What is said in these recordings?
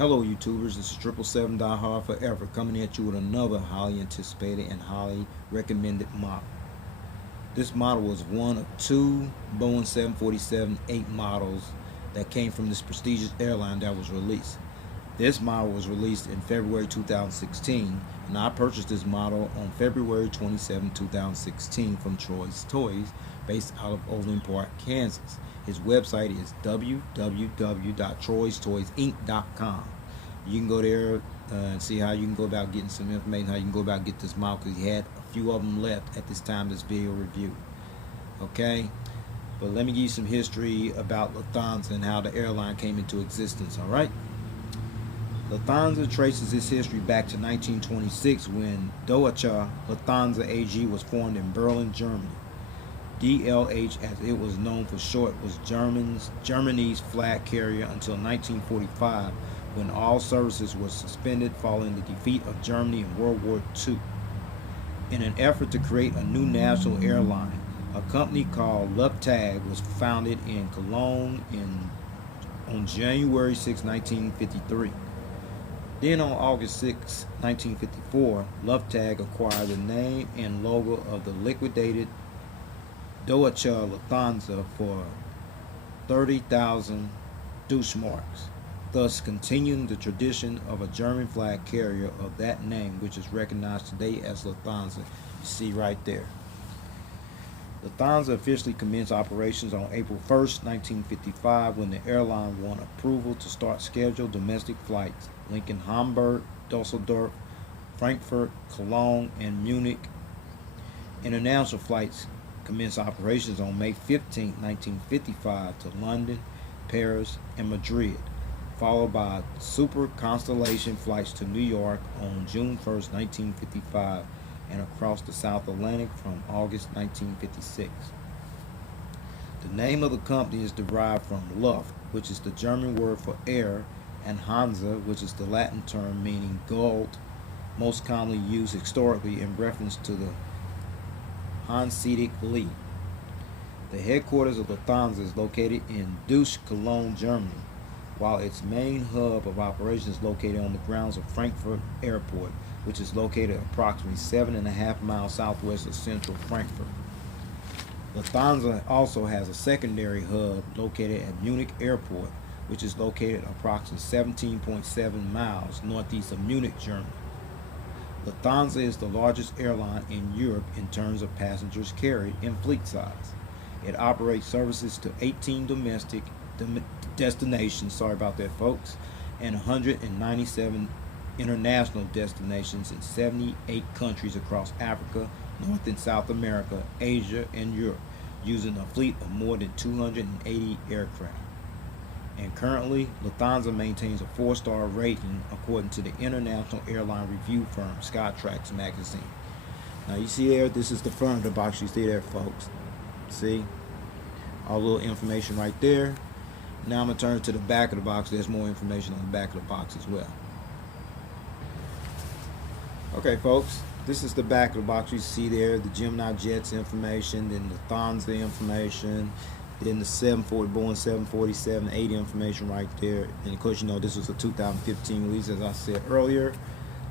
Hello YouTubers, this is 777 Forever coming at you with another highly anticipated and highly recommended model. This model was one of two Boeing 747-8 models that came from this prestigious airline that was released. This model was released in February 2016, and I purchased this model on February 27, 2016 from Troy's Toys, based out of Overland Park, Kansas. His website is www.troystoysinc.com. You can go there and see how you can go about getting some information, how you can go about get this model, because he had a few of them left at this time of this video review. Okay, but let me give you some history about Lufthansa and how the airline came into existence. All right, Lufthansa traces its history back to 1926 when Deutsche Lufthansa AG was formed in Berlin, Germany. DLH, as it was known for short, was Germany's flag carrier until 1945, when all services were suspended following the defeat of Germany in World War II. In an effort to create a new national airline, a company called Lufthansa was founded in Cologne on January 6, 1953. Then on August 6, 1954, Lufthansa acquired the name and logo of the liquidated Deutsche Lufthansa for 30,000 Deutschmarks, thus continuing the tradition of a German flag carrier of that name, which is recognized today as Lufthansa. You see right there. Lufthansa officially commenced operations on April 1st, 1955, when the airline won approval to start scheduled domestic flights linking Hamburg, Dusseldorf, Frankfurt, Cologne, and Munich. International flights commenced operations on May 15, 1955 to London, Paris, and Madrid, followed by super Constellation flights to New York on June 1st, 1955, and across the South Atlantic from August 1956. The name of the company is derived from Luft, which is the German word for air, and Hansa, which is the Latin term meaning gold, most commonly used historically in reference to the Hanseatic League. The headquarters of Lufthansa is located in Deutsch, Cologne, Germany, while its main hub of operations is located on the grounds of Frankfurt Airport, which is located approximately 7.5 miles southwest of central Frankfurt. Lufthansa also has a secondary hub located at Munich Airport, which is located approximately 17.7 miles northeast of Munich, Germany. Lufthansa is the largest airline in Europe in terms of passengers carried in fleet size. It operates services to 18 domestic destinations, sorry about that folks, and 197 international destinations in 78 countries across Africa, North and South America, Asia, and Europe, using a fleet of more than 280 aircraft. And currently, Lufthansa maintains a 4-star rating according to the international airline review firm Skytrax magazine. Now you see there, this is the front of the box. You see there, folks. See? All little information right there. Now I'm going to turn to the back of the box. There's more information on the back of the box as well. Okay, folks. This is the back of the box. You see there the Gemini Jets information, then the Lufthansa information, then the Boeing 747-8 information right there. And of course, you know, this was a 2015 release, as I said earlier.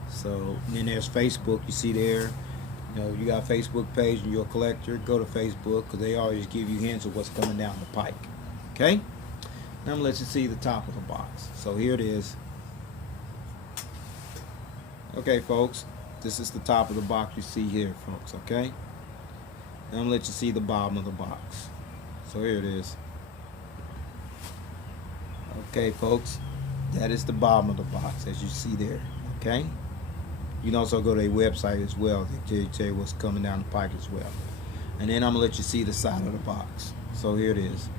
So then there's Facebook. You see there, you know, you got a Facebook page and you're a collector, go to Facebook, because they always give you hints of what's coming down the pike. Okay? Now I'm going to let you see the top of the box. So here it is. Okay, folks. This is the top of the box you see here, folks. Okay? Now I'm going to let you see the bottom of the box. So here it is. Okay, folks, that is the bottom of the box, as you see there. Okay, you can also go to their website as well. They tell you what's coming down the pike as well. And then I'm gonna let you see the side of the box. So here it is.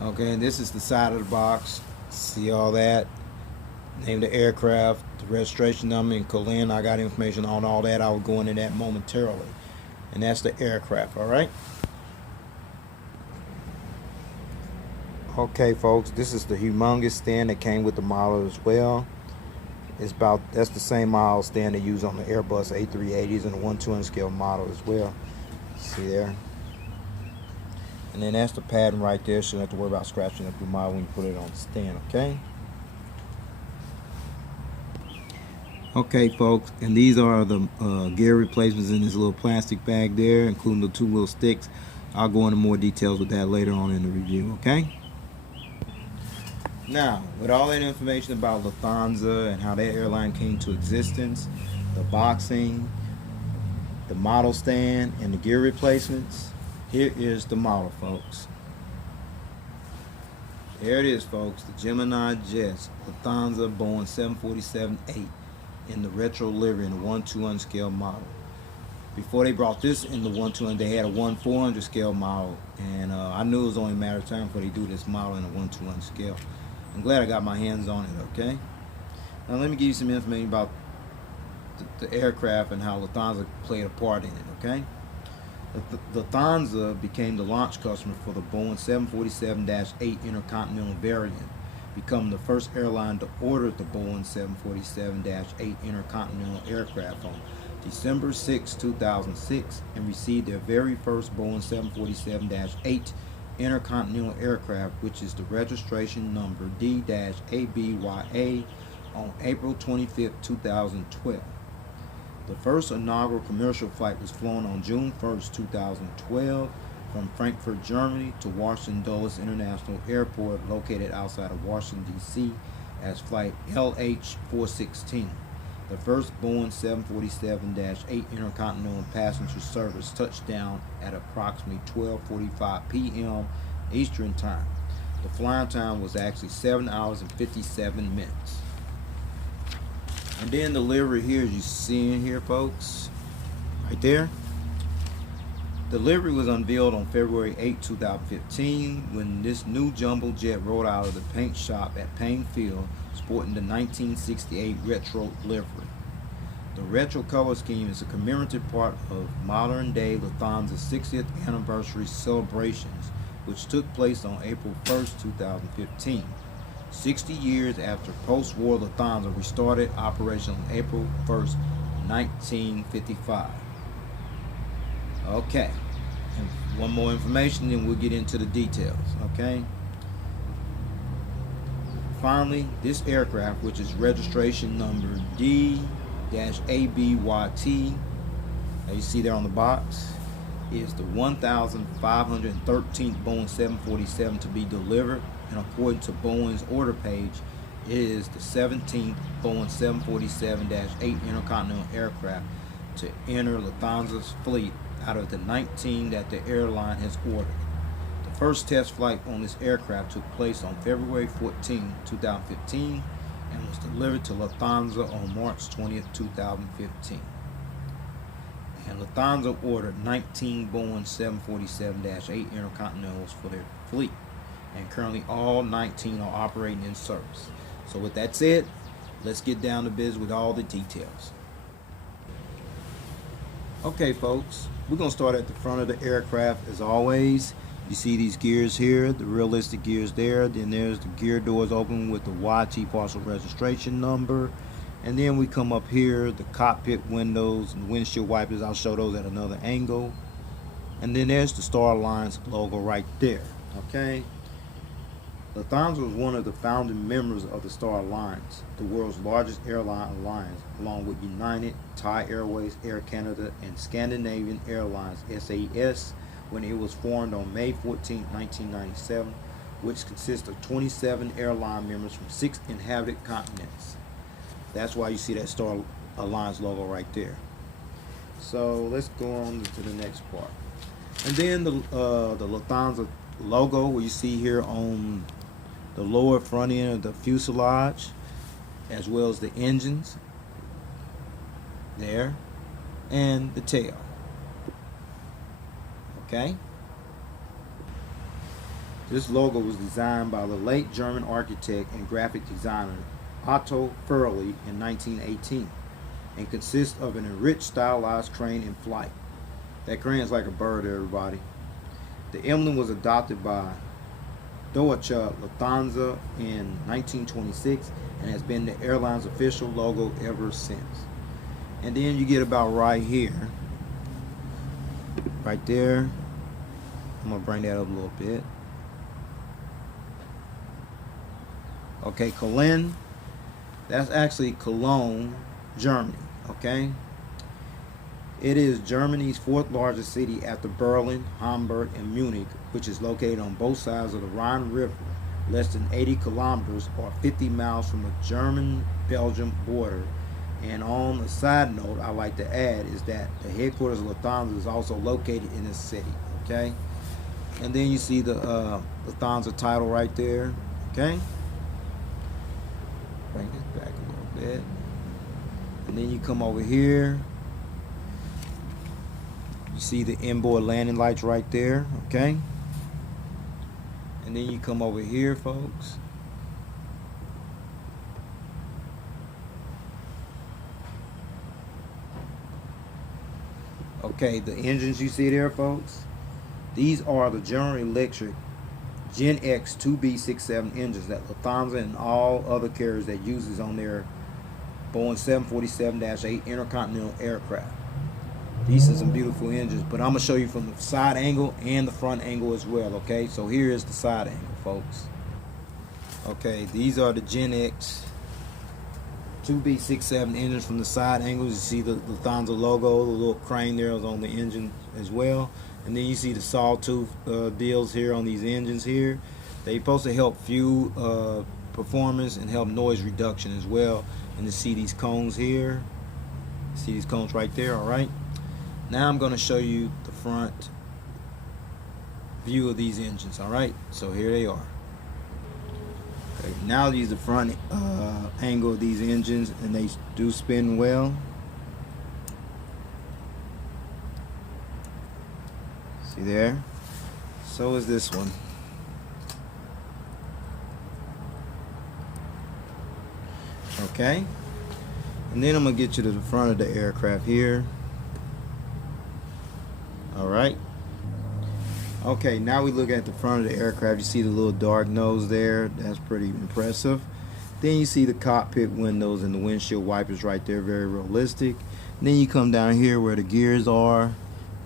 Okay, and this is the side of the box. See all that? Name of the aircraft, the registration number, and Colin. I got information on all that. I will go into that momentarily. And that's the aircraft. All right. Okay, folks, this is the humongous stand that came with the model as well. That's the same model stand they use on the Airbus A380s and the 1/200 scale model as well. See there? And then that's the pattern right there, so you don't have to worry about scratching up your model when you put it on the stand, okay? Okay, folks, and these are the gear replacements in this little plastic bag there, including the 2 little sticks. I'll go into more details with that later on in the review, okay? Now, with all that information about Lufthansa and how that airline came to existence, the boxing, the model stand, and the gear replacements, here is the model, folks. There it is, folks, the Gemini Jets, Lufthansa Boeing 747-8 in the Retro Livery in the 1/200 scale model. Before they brought this in the 1/200, they had a 1/400 scale model, and I knew it was only a matter of time before they do this model in a 1/200 scale. I'm glad I got my hands on it, okay? Now let me give you some information about the aircraft and how Lufthansa played a part in it, okay? Lufthansa became the launch customer for the Boeing 747-8 Intercontinental Variant, becoming the first airline to order the Boeing 747-8 Intercontinental aircraft on December 6, 2006, and received their very first Boeing 747-8 Intercontinental aircraft, which is the registration number D-ABYA, on April 25, 2012. The first inaugural commercial flight was flown on June 1, 2012 from Frankfurt, Germany to Washington Dulles International Airport, located outside of Washington, D.C. as Flight LH416. The first Boeing 747-8 Intercontinental passenger service touched down at approximately 12:45 p.m. Eastern Time. The flying time was actually 7 hours and 57 minutes. And then the livery here, as you see in here, folks, right there. The livery was unveiled on February 8, 2015, when this new jumbo jet rolled out of the paint shop at Payne Field, sporting the 1968 Retro Livery. The retro color scheme is a commemorative part of modern-day Lufthansa's 60th anniversary celebrations, which took place on April 1, 2015. 60 years after post-war Lufthansa restarted operation on April 1st, 1955. Okay, and one more information, then we'll get into the details, okay? Finally, this aircraft, which is registration number D-ABYT, as you see there on the box, is the 1,513th Boeing 747 to be delivered, and according to Boeing's order page, it is the 17th Boeing 747-8 Intercontinental aircraft to enter Lufthansa's fleet out of the 19 that the airline has ordered. The first test flight on this aircraft took place on February 14, 2015, and was delivered to Lufthansa on March 20, 2015. And Lufthansa ordered 19 Boeing 747-8 Intercontinentals for their fleet, and currently all 19 are operating in service. So with that said, let's get down to business with all the details. Okay, folks, we're going to start at the front of the aircraft as always. You see these gears here, the realistic gears there. Then there's the gear doors open with the YT parcel registration number. And then we come up here, the cockpit windows and windshield wipers. I'll show those at another angle. And then there's the Star Alliance logo right there, okay? Lufthansa was one of the founding members of the Star Alliance, the world's largest airline alliance, along with United, Thai Airways, Air Canada, and Scandinavian Airlines SAS, when it was formed on May 14, 1997, which consists of 27 airline members from 6 inhabited continents. That's why you see that Star Alliance logo right there. So let's go on to the next part. And then the Lufthansa logo, where you see here on the lower front end of the fuselage, as well as the engines there, and the tail. Okay? This logo was designed by the late German architect and graphic designer Otto Furley in 1918, and consists of an enriched stylized crane in flight. That crane is like a bird, everybody. The emblem was adopted by Deutsche Lufthansa in 1926 and has been the airline's official logo ever since. And then you get about right here, right there. I'm gonna bring that up a little bit. Okay, Cologne. That's actually Cologne Germany. Okay. It is Germany's fourth largest city after Berlin, Hamburg, and Munich, which is located on both sides of the Rhine River, less than 80 kilometers or 50 miles from the German-Belgium border. And on a side note, I like to add is that the headquarters of Lufthansa is also located in this city. Okay. And then you see the Lufthansa title right there. Okay. Bring this back a little bit. And then you come over here. You see the inboard landing lights right there. Okay. And then you come over here, folks. Okay, the engines you see there, folks, these are the General Electric Gen X 2B67 engines that Lufthansa and all other carriers that uses on their Boeing 747-8 Intercontinental aircraft. These are some beautiful engines, but I'm going to show you from the side angle and the front angle as well, okay? So here is the side angle, folks. Okay, these are the Gen X 2B67 engines from the side angles. You see the Lufthansa logo, the little crane there is on the engine as well. And then you see the sawtooth deals here on these engines here. They're supposed to help fuel performance and help noise reduction as well. And you see these cones here. See these cones right there, all right? Now I'm going to show you the front view of these engines, all right? So here they are. Okay, now these are the front angle of these engines, and they do spin well. See there? So is this one. Okay, and then I'm gonna get you to the front of the aircraft here. All right. Okay, now we look at the front of the aircraft. You see the little dark nose there. That's pretty impressive. Then you see the cockpit windows and the windshield wipers right there, very realistic. And then you come down here where the gears are,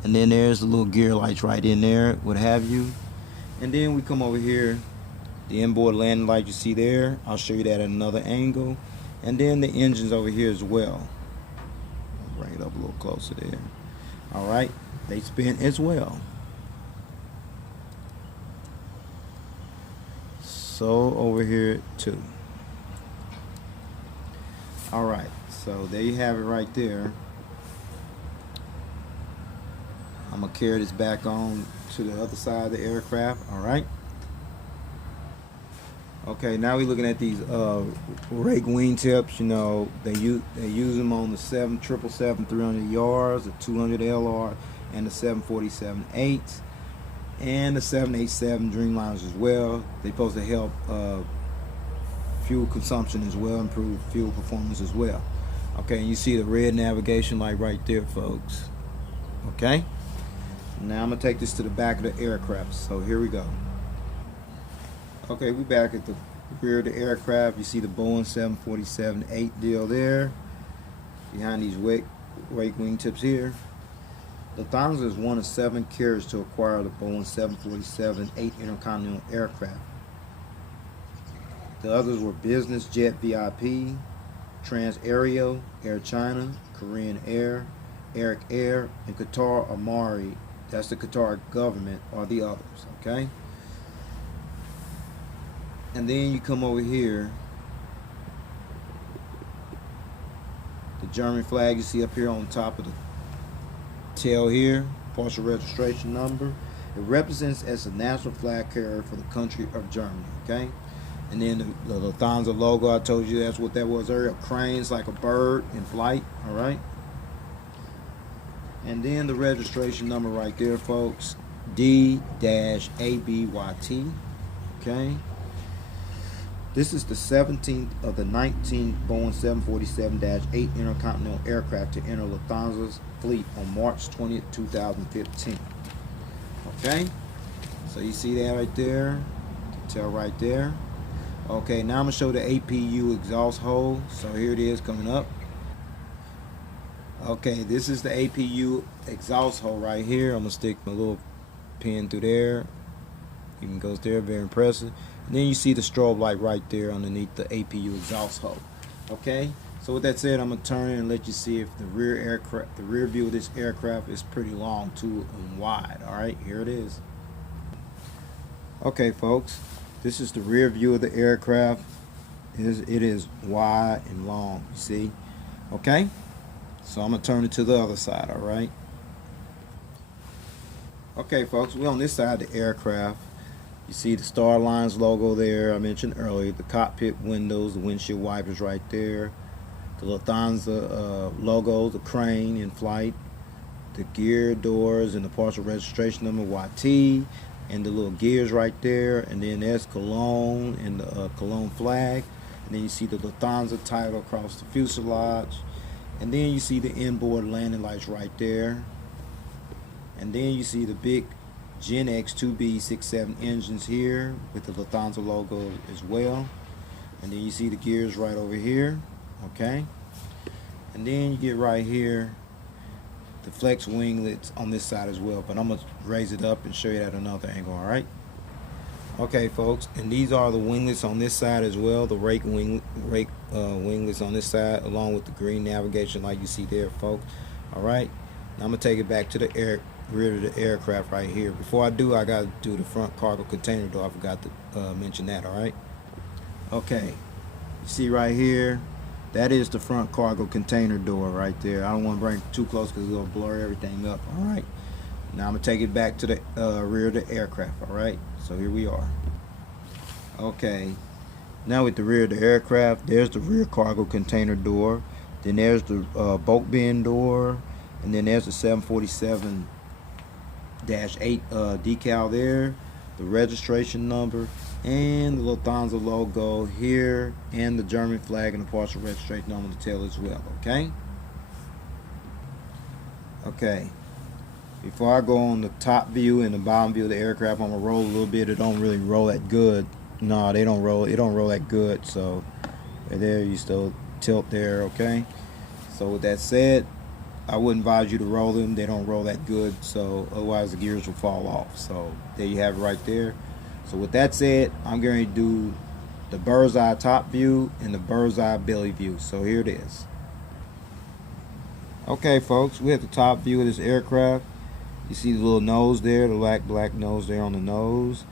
and then there's the little gear lights right in there, what have you. And then we come over here, the inboard landing light you see there. I'll show you that at another angle. And then the engines over here as well. I'll bring it up a little closer there. All right, they spin as well. So over here too. All right, so there you have it right there. I'm gonna carry this back on to the other side of the aircraft. All right. Okay, now we're looking at these rake wingtips. You know, they use them on the 777 300 yards, the 200 LR, and the 747-8, and the 787 Dreamliners as well. They're supposed to help fuel consumption as well, improve fuel performance as well. Okay, and you see the red navigation light right there, folks. Okay, now I'm gonna take this to the back of the aircraft. So here we go. Okay, we're back at the rear of the aircraft. You see the Boeing 747-8 deal there. Behind these rake wingtips here. Lufthansa is one of 7 carriers to acquire the Boeing 747-8 Intercontinental aircraft. The others were Business Jet VIP, Trans-Aero, Air China, Korean Air, Eric Air, and Qatar Amari. That's the Qatar government, or the others, okay? And then you come over here, the German flag you see up here on top of the tail here, partial registration number. It represents as a national flag carrier for the country of Germany, okay? And then the Lufthansa logo, I told you that's what that was earlier, cranes like a bird in flight, all right? And then the registration number right there, folks, D-ABYT, okay? This is the 17th of the 19th Boeing 747-8 Intercontinental aircraft to enter Lufthansa's fleet on March 20th, 2015. Okay, so you see that right there, tell right there. Okay, now I'm going to show the APU exhaust hole. So here it is coming up. Okay, this is the APU exhaust hole right here. I'm going to stick my little pin through there. Even goes there, very impressive. And then you see the strobe light right there underneath the APU exhaust hole. Okay, So with that said, I'm gonna turn and let you see if the rear view of this aircraft is pretty long too and wide. All right, here it is. Okay, folks, this is the rear view of the aircraft. It is wide and long. You see? Okay. So I'm gonna turn it to the other side. All right. Okay, folks, we're on this side of the aircraft. You see the Star Alliance logo there I mentioned earlier, the cockpit windows, the windshield wipers right there, the Lufthansa logo, the crane in flight, the gear doors and the partial registration number YT, and the little gears right there, and then there's Cologne and the Cologne flag, and then you see the Lufthansa title across the fuselage, and then you see the inboard landing lights right there, and then you see the big Gen X 2B67 engines here with the Lufthansa logo as well. And then you see the gears right over here. Okay. And then you get right here the flex winglets on this side as well. But I'm going to raise it up and show you at another angle. Alright. Okay, folks. And these are the winglets on this side as well. The rake winglets on this side along with the green navigation light you see there, folks. Alright. Now I'm going to take it back to the rear of the aircraft right here. Before I do, I got to do the front cargo container door. I forgot to mention that. All right. Okay. You see right here, that is the front cargo container door right there. I don't want to bring it too close because it'll blur everything up. All right. Now I'm gonna take it back to the rear of the aircraft. All right. So here we are. Okay. Now with the rear of the aircraft, there's the rear cargo container door. Then there's the bulk bin door, and then there's the 747-8 decal there, the registration number, and the Lufthansa logo here, and the German flag and the partial registration number on the tail as well. Okay. Okay. Before I go on the top view and the bottom view of the aircraft, I'm gonna roll a little bit. It don't really roll that good. No, they don't roll. It don't roll that good. So there, you still tilt there. Okay. So with that said, I wouldn't advise you to roll them. They don't roll that good, so otherwise the gears will fall off. So there you have it right there. So with that said, I'm going to do the bird's eye top view and the bird's eye belly view. So here it is. Okay, folks, we have the top view of this aircraft. You see the little nose there, the black nose there on the nose,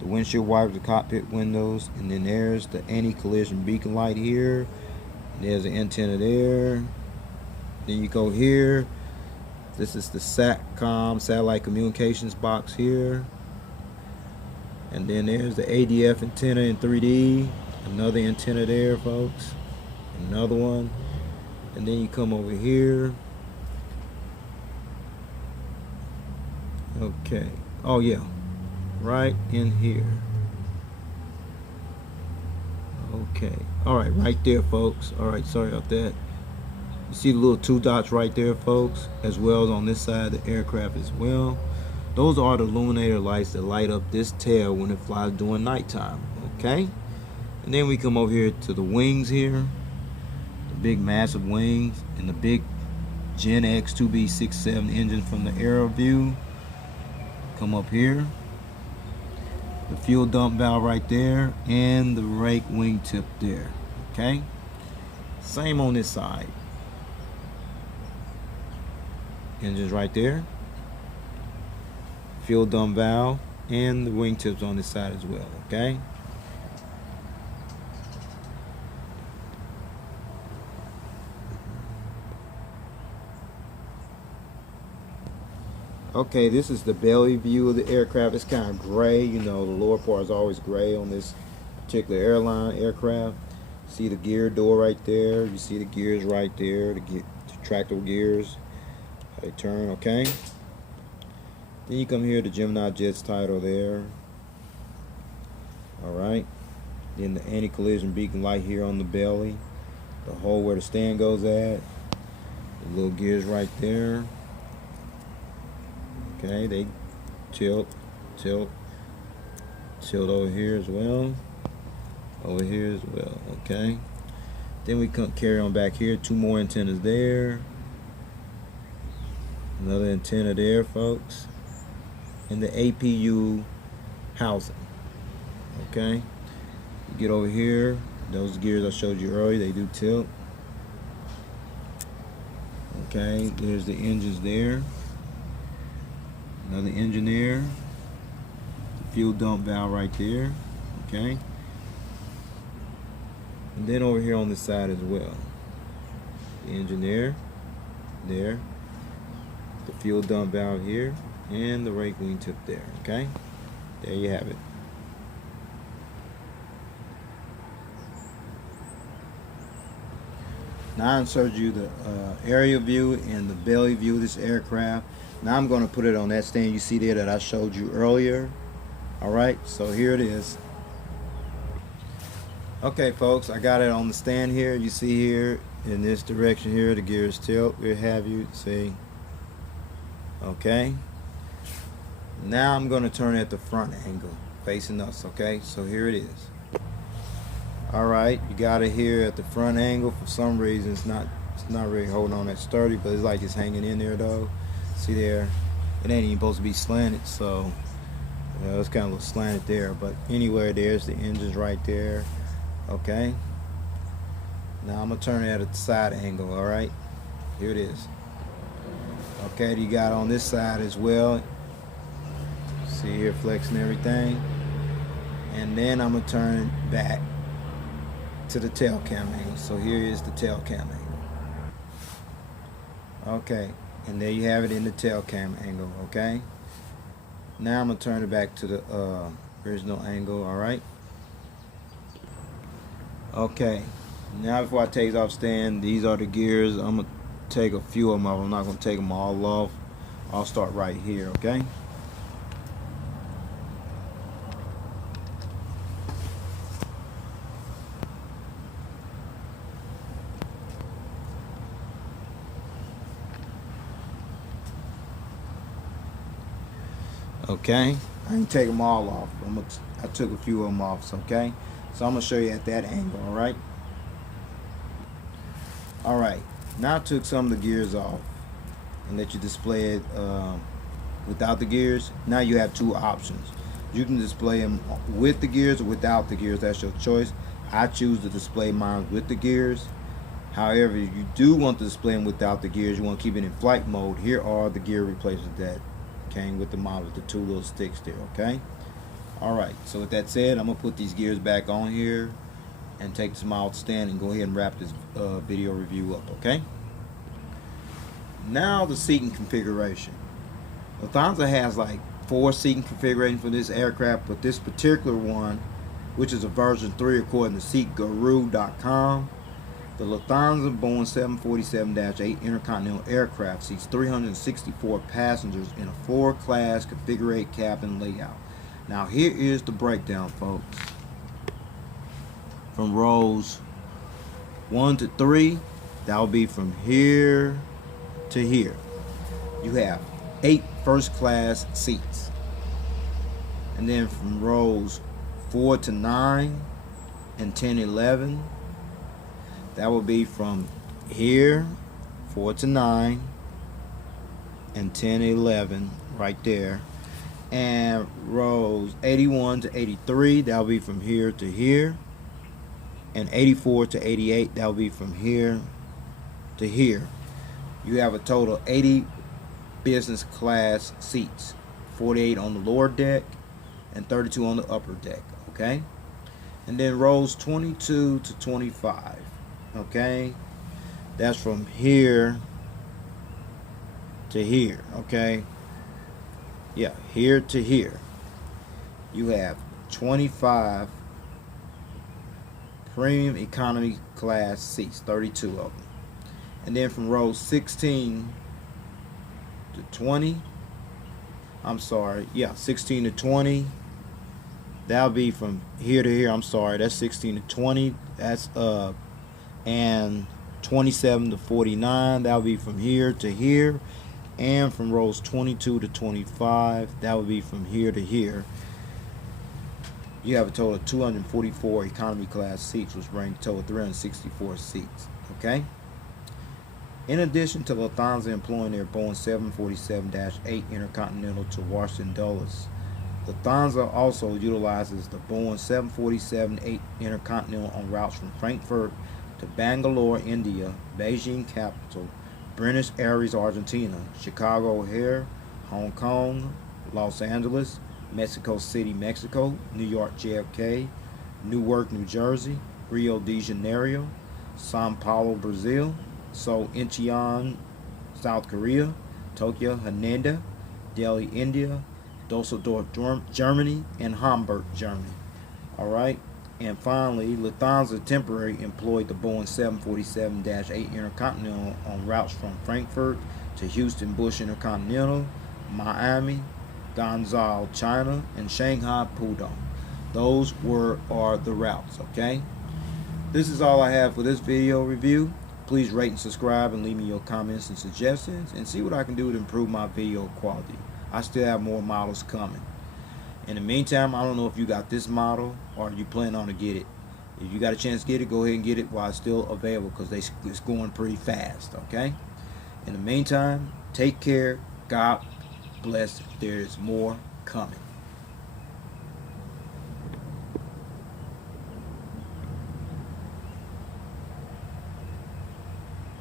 the windshield wipers, the cockpit windows, and then there's the anti-collision beacon light here. There's the antenna there. Then you go here. This is the SATCOM satellite communications box here. And then there's the ADF antenna in 3D. Another antenna there, folks. Another one. And then you come over here. Okay. Oh yeah. Right in here. Okay. Alright, right there, folks. Alright, sorry about that. You see the little two dots right there, folks, as well as on this side of the aircraft as well. Those are the illuminator lights that light up this tail when it flies during nighttime. Okay. And then we come over here to the wings here, the big massive wings, and the big Gen X 2B67 engine from the aero view. Come up here, the fuel dump valve right there, and the rake wingtip there. Okay. Same on this side. Engines right there, fuel dump valve, and the wingtips on this side as well. Okay. Okay, this is the belly view of the aircraft. It's kind of gray, you know, the lower part is always gray on this particular aircraft. See the gear door right there. You see the gears right there, the tractor gears. They turn. Okay. Then you come here to Gemini Jets title there. Alright. Then the anti-collision beacon light here on the belly. The hole where the stand goes at. The little gears right there. Okay, they tilt over here as well. Over here as well. Okay. Then we come carry on back here. Two more antennas there. Another antenna there, folks. And the APU housing. Okay. You get over here. Those gears I showed you earlier, they do tilt. Okay, there's the engines there. Another engine there. The fuel dump valve right there. Okay. And then over here on this side as well. The engine there. There. The fuel dump valve here. And the rake wing tip there. Okay. There you have it. Now I inserted you the aerial view and the belly view of this aircraft. Now I'm going to put it on that stand you see there that I showed you earlier. Alright, so here it is. Okay folks, I got it on the stand here. You see here in this direction here, the gears tilt. We'll have you see. Okay. Now I'm going to turn at the front angle facing us. Okay, so here it is. Alright, you got it here at the front angle. For some reason it's not really holding on that sturdy, but it's like it's hanging in there though. See there, it ain't even supposed to be slanted, so it's kind of a little slanted there, but anyway, there's the engines right there. Okay, now I'm gonna turn it at the side angle. Alright, here it is. Okay, you got on this side as well. See here, flexing everything, and then I'm gonna turn it back to the tail cam angle. So here is the tail cam angle. Okay, and there you have it in the tail cam angle. Okay, now I'm gonna turn it back to the original angle. All right. Okay, now before I take off stand, these are the gears. I'm gonna take a few of them off. I'm not gonna take them all off. I'll start right here. Okay. Okay, I ain't take them all off. I took a few of them off. Okay, so I'm gonna show you at that angle. All right. All right. Now I took some of the gears off and let you display it without the gears. Now you have two options. You can display them with the gears or without the gears. That's your choice. I choose to display mine with the gears. However, if you do want to display them without the gears, you want to keep it in flight mode, here are the gear replacements that came with the model, the two little sticks there. Okay. Alright, so with that said, I'm gonna put these gears back on here and take this model stand and go ahead and wrap this video review up. Okay. Now the seating configuration. Lufthansa has like 4 seating configurations for this aircraft, but this particular one, which is a version 3 according to seatguru.com, the Lufthansa Boeing 747-8 Intercontinental aircraft seats 364 passengers in a 4-class configured cabin layout. Now here is the breakdown, folks. From rows 1 to 3, that will be from here to here. You have 8 first-class seats. And then from rows 4 to 9 and 10, 11, that will be from here, 4 to 9, and 10, 11, right there. And rows 81 to 83, that will be from here to here. And 84 to 88, that will be from here to here. You have a total of 80 business class seats, 48 on the lower deck and 32 on the upper deck. Okay. And then rows 22 to 25. Okay, that's from here to here. Okay, yeah, here to here. You have 25 premium economy class seats, 32 of them. And then from rows 16 to 20, I'm sorry, yeah, 16 to 20, that'll be from here to here. I'm sorry, that's 16 to 20. That's and 27 to 49, that'll be from here to here. And from rows 22 to 25, that will be from here to here. You have a total of 244 economy class seats, which bring total 364 seats. Okay. In addition to Lufthansa employing their Boeing 747-8 Intercontinental to Washington Dulles, Lufthansa also utilizes the Boeing 747-8 Intercontinental on routes from Frankfurt to Bangalore, India, Beijing capital, Buenos Aires, Argentina, Chicago O'Hare, Hong Kong, Los Angeles, Mexico City, Mexico, New York JFK, Newark, New Jersey, Rio de Janeiro, Sao Paulo, Brazil, Seoul, Incheon, South Korea, Tokyo, Haneda, Delhi, India, Dusseldorf, Germany, and Hamburg, Germany. All right. And finally, Lufthansa temporarily employed the Boeing 747-8 Intercontinental on routes from Frankfurt to Houston Bush Intercontinental, Miami, Guangzhou, China, and Shanghai Pudong. Those are the routes, okay? This is all I have for this video review. Please rate and subscribe and leave me your comments and suggestions and see what I can do to improve my video quality. I still have more models coming. In the meantime, I don't know if you got this model or you plan on to get it. If you got a chance to get it, go ahead and get it while it's still available, because it's going pretty fast, okay? In the meantime, take care. God bless. There's more coming.